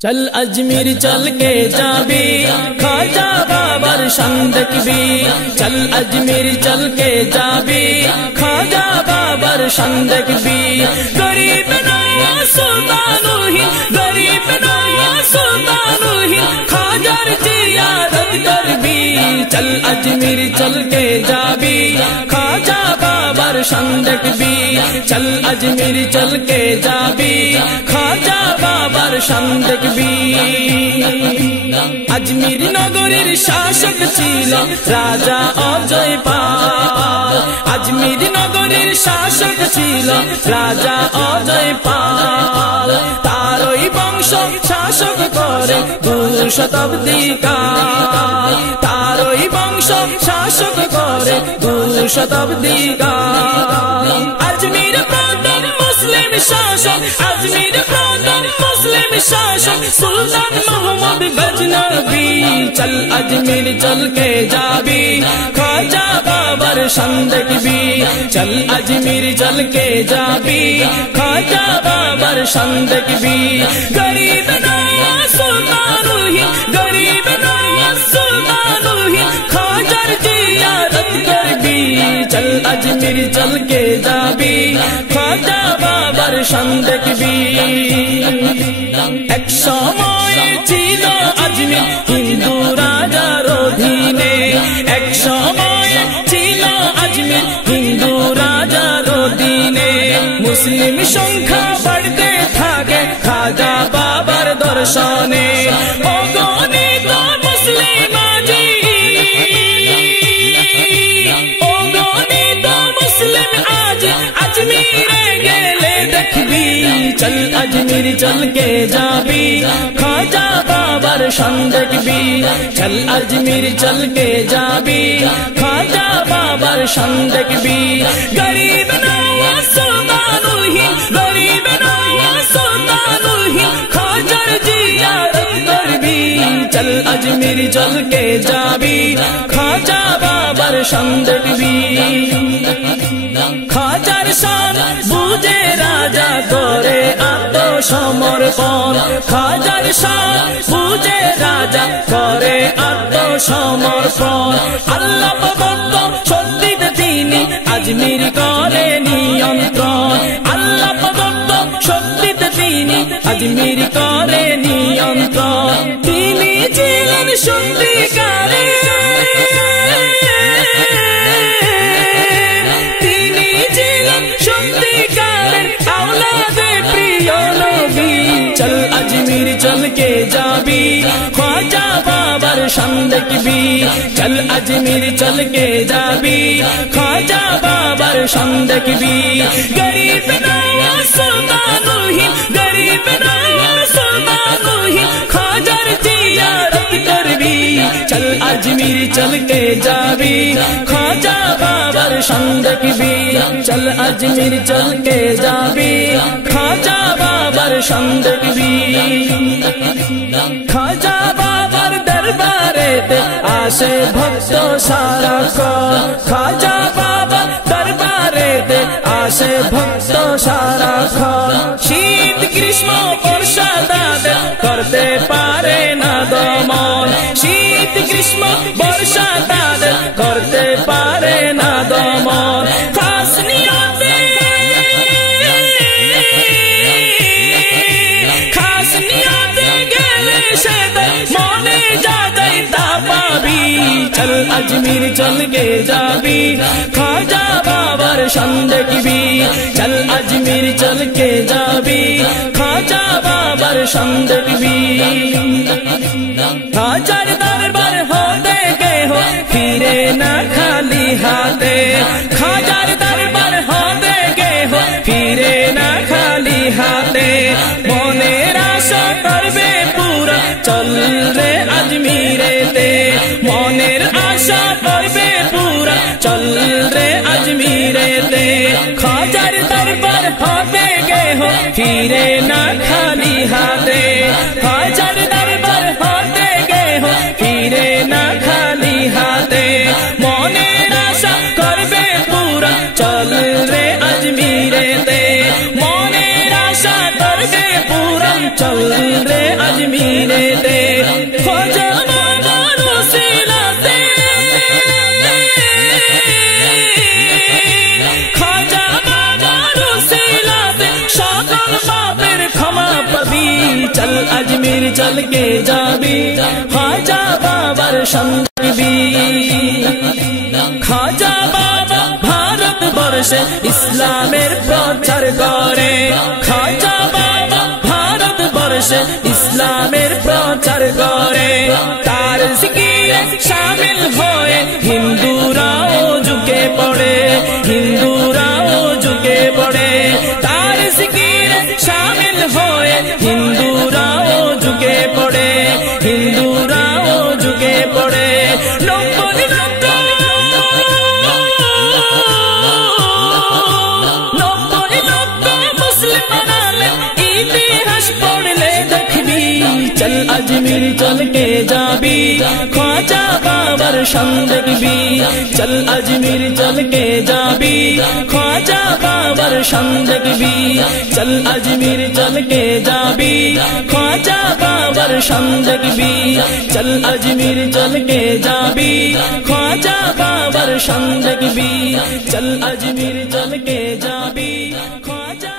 चल अजमेर चल के जाबी खाजा बाबर शान देखबी। चल अजमेर चल के जाबी खाजा बाबर शान देखबी। गरीब नवाज सुल्तानुहीन गरीब नवाज सुल्तानुहीन खाजार जियारत करबी। चल अजमेर चल के जाबी खाजा बाबर शान देखबी। चल अजमेर चल के जाबी खाजा बाबर शान देखबी। अजमेर नगरीर शासक छिल राजा अजय पाल। अजमेर नगरीर शासक छिल राजा अजय पाल। तारई वंश शासक करे 2 शताब्दी काल। तारई वंश शासक करे 2 शताब्दी काल। अजमेर प्रथम मुस्लिम शासक अजमेर प्रथम मुस्लिम शासक सुल्तान मोहम्मद गजनबी। चल अजमेर चल के जाबी खाजा बाबर शान देखबी। चल अजमेर चल के जाबी खाजा बाबर शान देखबी। गरीब नवाज सुल्तानुहीन गरीब नवाज सुल्तानुहीन खाजार जियारत करबी। चल अजमेर चल के जाबी खाजा बाबर शान देखबी। एक समय ছিল अजमेर हिंदू राजार अधीने। एक समय ছিল अजमेर हिंदू राजार अधीने। मुस्लिम संख्या बढ़ते থাকে खाजा बाবার दर्शने। অগণিত মুসলিম আজি অগণিত মুসলিম আজ अजमेर गेले देखबी। चल अजमेर चल के जाबी खाजा बाबर शान देखबी। चल अजमेर चल के जाबी खाजा बाबर शान देखबी। गरीब नवाज सुल्तानुहीन गरीब नवाज सुल्तानुहीन खाजार जियारत करबी। चल अजमेर चल के जाबी खाजा बाबर शान देखबी। खाजार शान बुझे राजा करे आत्मसमर्पण। खाजार शान बुझे राजा करे आत्मसमर्पण। আল্লাহ প্রদত্ত শক্তিতে তিনি আজমের করে নিয়ন্ত্রণ। আল্লাহ প্রদত্ত শক্তিতে তিনি আজমের করে নিয়ন্ত্রণ। তিনি ছিলেন সত্যিকারে चल अजमेर चल के जाबी खाजा बाबर शान देखबी। चल अजमेर चल के जाबी खाजा बाबर शान देखबी। गरीब नवाज सुल्तानुहीन गरीब नवाज सुल्तानुहीन खाजार जियारत करबी। चल अजमेर चल के जाबी खाजा बाबर शान देखबी। चल अजमेर चल के जाबी खाजा बाबर शान देखबी। खाजा बाबर दरबारेते आसे भक्त साराक्षण। खाजा बाबर दरबारेते आसे भक्त साराक्षण। শীত গ্রীষ্ম বর্ষা তাদের করতে পারে না দমন। শীত গ্রীষ্ম বর্ষা তাদের করতে পারে না দমন। খাস নিয়তে খাস নিয়তে গেলে সেদের মনে যা যাই তা পাবি। चल अजमेर चल के जाबी खाजा बाबर शान देखबी। चल अजमेर चल के जाबी खाजा बाबर शान देखबी। खाजार दरबार होते गए हो फिरे ना खाली हाथे। खाजार दरबार होते गए हो फिरे ना खाली हाथे। মনের আশা করবে পুরা চল রে আজমিরেতে। মনের আশা করবে পুরা চল রে আজমিরেতে। খাজার দরবার হবে গে হো ফিরে না খালি হাতে। খাজার দরবার হবে গে হো ফিরে না খালি হাতে। মনের আশা করবে পুরা চল রে আজমিরেতে। মনের আশা করবে পুরা চল রে আজমির। चल अजमेर चल के जाबी ख्वाजा बाबर संदबी ख्वाजा बाबा भारत बर्षे इस्लामेर प्रचार करे ख्वाजा बाबा भारत बर्षे इस्लामेर प्रचार करे तार जिकिरे शामिल होए हिंदूराओ झुके पड़े हिंदूराओ झुके पड़े तार जिकिरे शामिल होए हिंदूराओ झुके पड़े हिंदूराओ झुके पड़े चल अजमेर चल के जाबी ख्वाजा बाबर संदबी चल अजमेर चल के जाबी ख्वाजा बाबर संदबी चल अजमेर चल के जाबी ख्वाजा बाबर संदबी चल अजमेर चल के जाबी ख्वाजा बाबर संदबी चल अजमेर चल के जाबी ख्वाजा